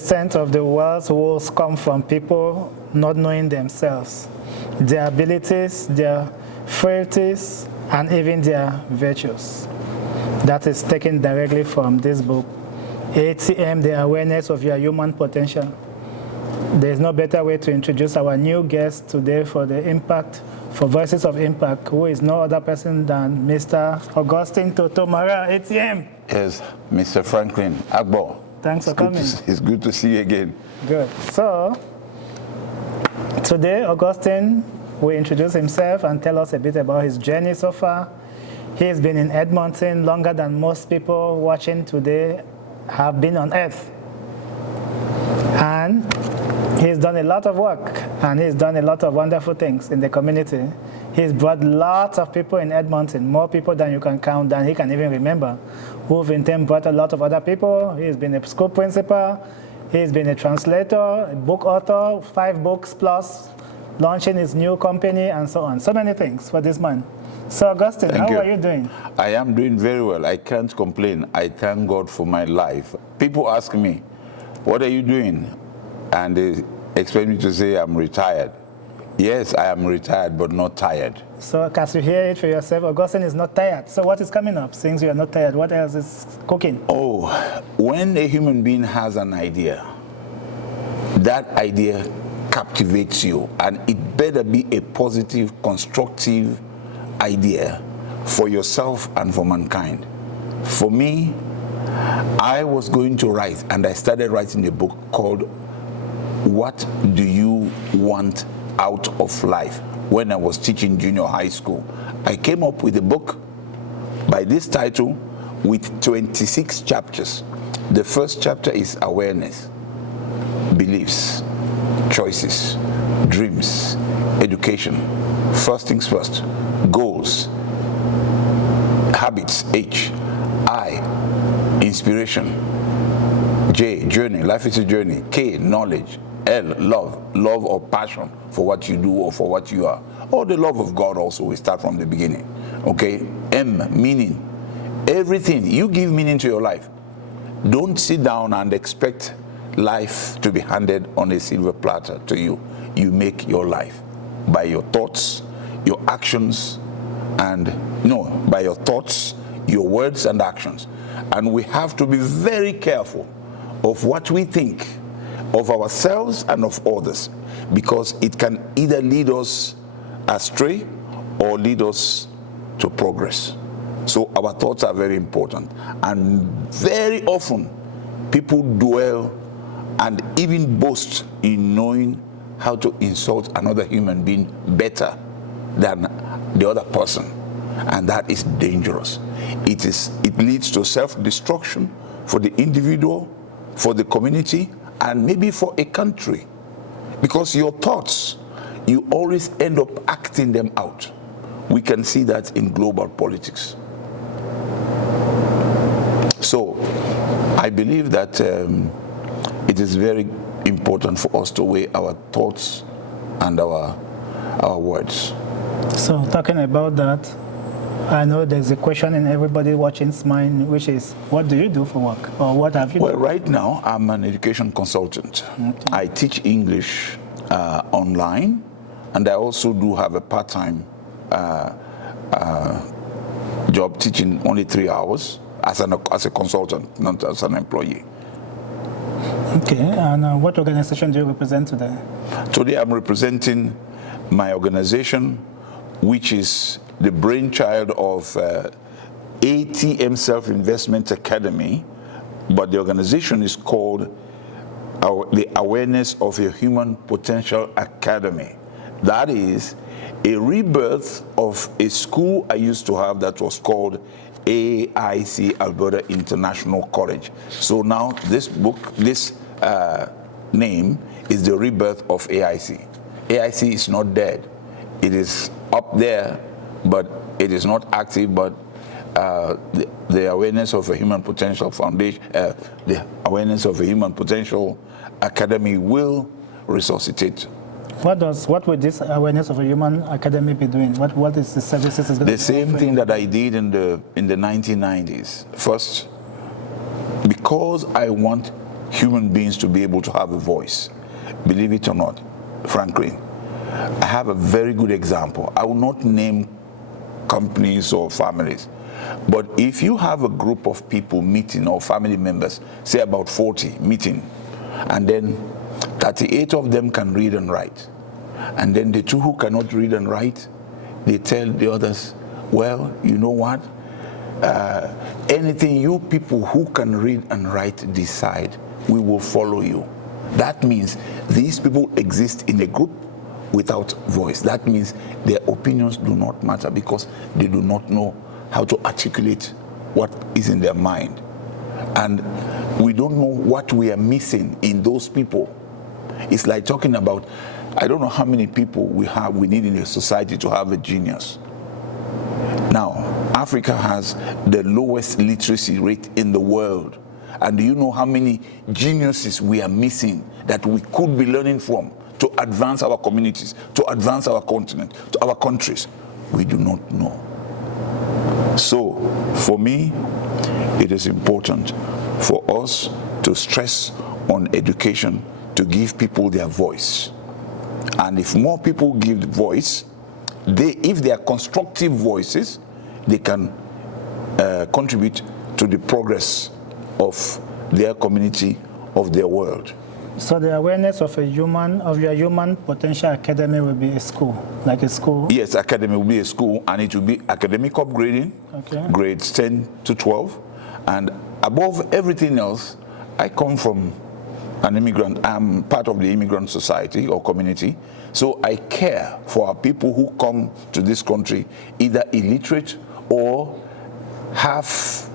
80% of the world's woes come from people not knowing themselves, their abilities, their frailties, and even their virtues. That is taken directly from this book, ATM, The Awareness of Your Human Potential. There is no better way to introduce our new guest today for the impact, for Voices of Impact, who is no other person than Mr. Augustine Marah, ATM. Yes, Mr. Franklin Agbo. Thanks for coming. It's good to see you again. Good. So, today, Augustine will introduce himself and tell us a bit about his journey so far. He's been in Edmonton longer than most people watching today have been on Earth. And he's done a lot of work, and he's done a lot of wonderful things in the community. He's brought lots of people in Edmonton, more people than you can count, than he can even remember, who've in turn brought a lot of other people. He's been a school principal, he's been a translator, a book author, 5 books plus, launching his new company, and so on. So many things for this man. So Augustine, how are you doing? I am doing very well. I can't complain. I thank God for my life. People ask me, what are you doing? And they expect me to say I'm retired. Yes, I am retired, but not tired. So as you hear it for yourself, Augustine is not tired. So what is coming up since you are not tired? What else is cooking? Oh, when a human being has an idea, that idea captivates you, and it better be a positive, constructive idea for yourself and for mankind. For me, I was going to write, and I started writing a book called What Do You Want Out of Life? When I was teaching junior high school. I came up with a book by this title with 26 chapters. The first chapter is awareness, beliefs, choices, dreams, education, first things first, goals, habits, H, I, inspiration, J, journey, life is a journey, K, knowledge, L, love or passion for what you do or for what you are, or the love of God also. We start from the beginning. Okay, M, meaning. Everything, you give meaning to your life. Don't sit down and expect life to be handed on a silver platter to you. You make your life by your thoughts, your actions, by your thoughts, your words and actions. And we have to be very careful of what we think of ourselves and of others, because it can either lead us astray or lead us to progress. So our thoughts are very important, and very often people dwell and even boast in knowing how to insult another human being better than the other person, and that is dangerous. It leads to self-destruction for the individual, for the community, and maybe for a country, because your thoughts, you always end up acting them out. We can see that in global politics. So I believe that it is very important for us to weigh our thoughts and our words. So talking about that, I know there's a question in everybody watching's mind, which is, what do you do for work? Or what have you done? Well, right now, I'm an education consultant. Okay. I teach English online, and I also do have a part-time job teaching only 3 hours as a consultant, not as an employee. Okay, and what organization do you represent today? Today, I'm representing my organization, which is the brainchild of ATM Self-Investment Academy, but the organization is called the Awareness of Your Human Potential Academy. That is a rebirth of a school I used to have that was called AIC, Alberta International College. So now this name is the rebirth of AIC. AIC is not dead. It is up there, but it is not active, but the Awareness of a Human Potential Foundation, the Awareness of a Human Potential Academy will resuscitate. What would this Awareness of a Human Academy be doing? What is the services? The same thing that I did in the 1990s. First, because I want human beings to be able to have a voice. Believe it or not, frankly, I have a very good example. I will not name companies or families, but if you have a group of people meeting, or family members, say about 40 meeting, and then 38 of them can read and write, and then the 2 who cannot read and write, they tell the others, well, you know what, anything you people who can read and write decide, we will follow you. That means these people exist in a group without voice. That means their opinions do not matter because they do not know how to articulate what is in their mind. And we don't know what we are missing in those people. It's like talking about, I don't know how many people we need in a society to have a genius. Now, Africa has the lowest literacy rate in the world. And do you know how many geniuses we are missing that we could be learning from to advance our communities, to advance our continent, to our countries? We do not know. So, for me, it is important for us to stress on education, to give people their voice. And if more people give voice, if they are constructive voices, they can contribute to the progress of their community, of their world. So the awareness of your human potential academy will be a school, like a school? Yes, academy will be a school, and it will be academic upgrading, okay, grades 10 to 12. And above everything else, I come from an immigrant. I'm part of the immigrant society or community. So I care for our people who come to this country either illiterate or have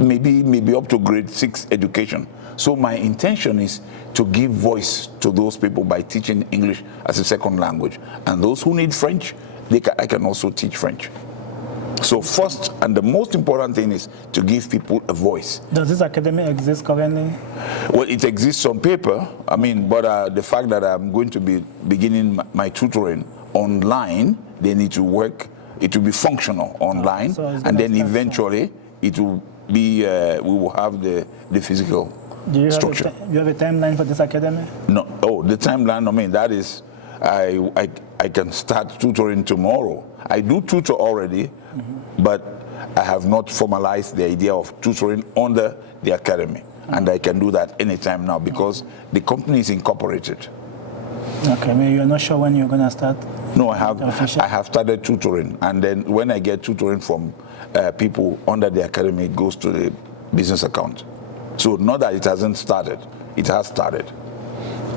maybe up to grade 6 education. So my intention is to give voice to those people by teaching English as a second language. And those who need French, I can also teach French. So first and the most important thing is to give people a voice. Does this academy exist currently? Well, it exists on paper. I mean, but the fact that I'm going to be beginning my tutoring online, they need to work. It will be functional online, and then eventually it will be. We will have the physical structure. Do you have a timeline for this academy? No. Oh, the timeline. I mean, that is, I can start tutoring tomorrow. I do tutor already, but I have not formalized the idea of tutoring under the academy, and I can do that anytime now because the company is incorporated. Okay, but you're not sure when you're going to start? No, I have started tutoring, and then when I get tutoring from people under the academy, it goes to the business account. So not that it hasn't started, it has started.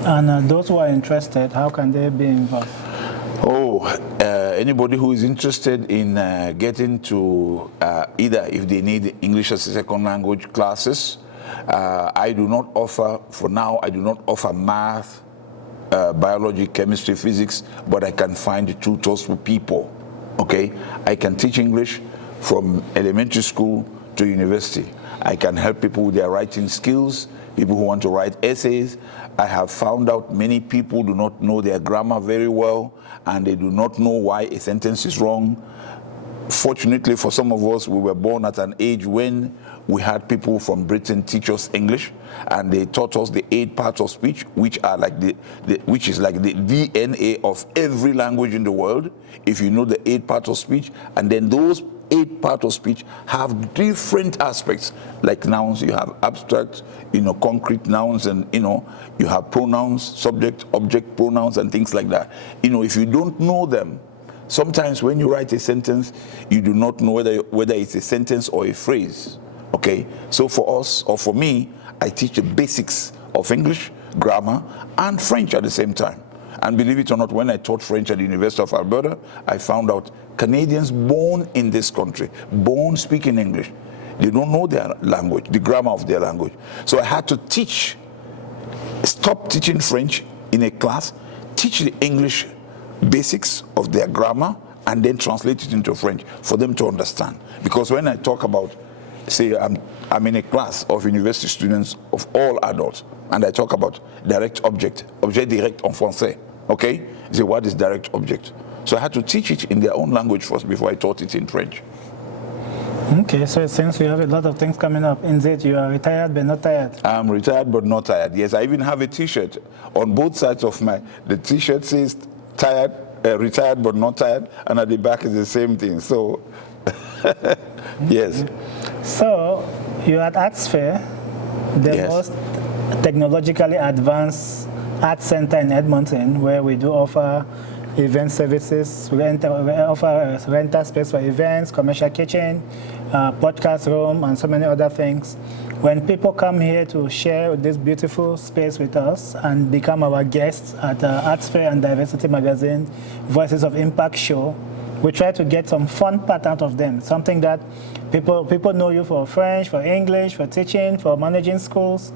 And those who are interested, how can they be involved? Oh, anybody who is interested in getting to either if they need English as a second language classes, I do not offer, for now, I do not offer math, biology, chemistry, physics, but I can find tutors for people, okay? I can teach English from elementary school to university. I can help people with their writing skills, people who want to write essays. I have found out many people do not know their grammar very well, and they do not know why a sentence is wrong. Fortunately for some of us, we were born at an age when we had people from Britain teach us English, and they taught us the 8 parts of speech, which are like which is like the DNA of every language in the world. If you know the 8 parts of speech, and then those 8 parts of speech have different aspects, like nouns. You have abstract, concrete nouns, and you have pronouns, subject, object, pronouns, and things like that. If you don't know them, sometimes when you write a sentence, you do not know whether it's a sentence or a phrase. Okay, so for us, or for me, I teach the basics of English, grammar, and French at the same time. And believe it or not, when I taught French at the University of Alberta, I found out Canadians born in this country, born speaking English, they don't know their language, the grammar of their language. So I had to stop teaching French in a class, teach the English basics of their grammar, and then translate it into French for them to understand. Because when I talk about, say, I'm in a class of university students of all adults, and I talk about direct object, objet direct en français, okay? You say, what is direct object? So I had to teach it in their own language first before I taught it in French. Okay, so it seems we have a lot of things coming up. Indeed, you are retired but not tired. I'm retired but not tired. Yes, I even have a T-shirt on both sides of the T-shirt says tired, retired but not tired, and at the back is the same thing. So, yes. So, you're at Arts Fair, the Yes. most technologically advanced art center in Edmonton, where we do offer event services. We offer rental space for events, commercial kitchen, podcast room, and so many other things. When people come here to share this beautiful space with us and become our guests at Arts Fair and Diversity Magazine, Voices of Impact show, we try to get some fun part out of them, something that people know you for French, for English, for teaching, for managing schools,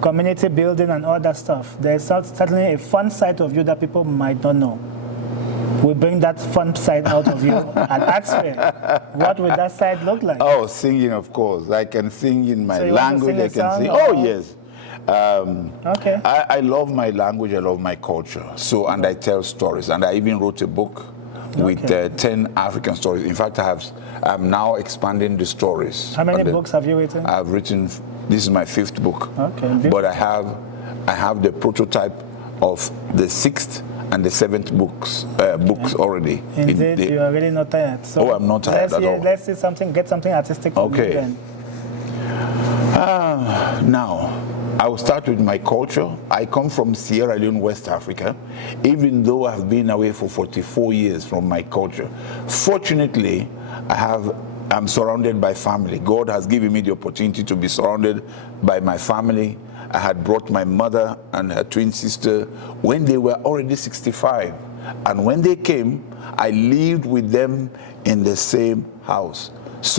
community building, and all that stuff. There's certainly a fun side of you that people might not know. We bring that fun side out of you at Arts Fair. What would that side look like? Oh, singing, of course. I can sing in my So you want to language. sing a I can sing. song, Oh, or- yes. Okay. I love my language. I love my culture. So, and I tell stories. And I even wrote a book with 10 African stories. In fact, I'm now expanding the stories. How many books have you written? I've written. This is my 5th book. Okay. But I have the prototype of the 6th and the 7th books already. Indeed, you are really not tired. So Oh, I'm not tired at all. Let's see something, get something artistic from you Okay. then. Now, I will start with my culture. I come from Sierra Leone, West Africa, even though I've been away for 44 years from my culture. Fortunately, I'm surrounded by family. God has given me the opportunity to be surrounded by my family. I had brought my mother and her twin sister when they were already 65. And when they came, I lived with them in the same house.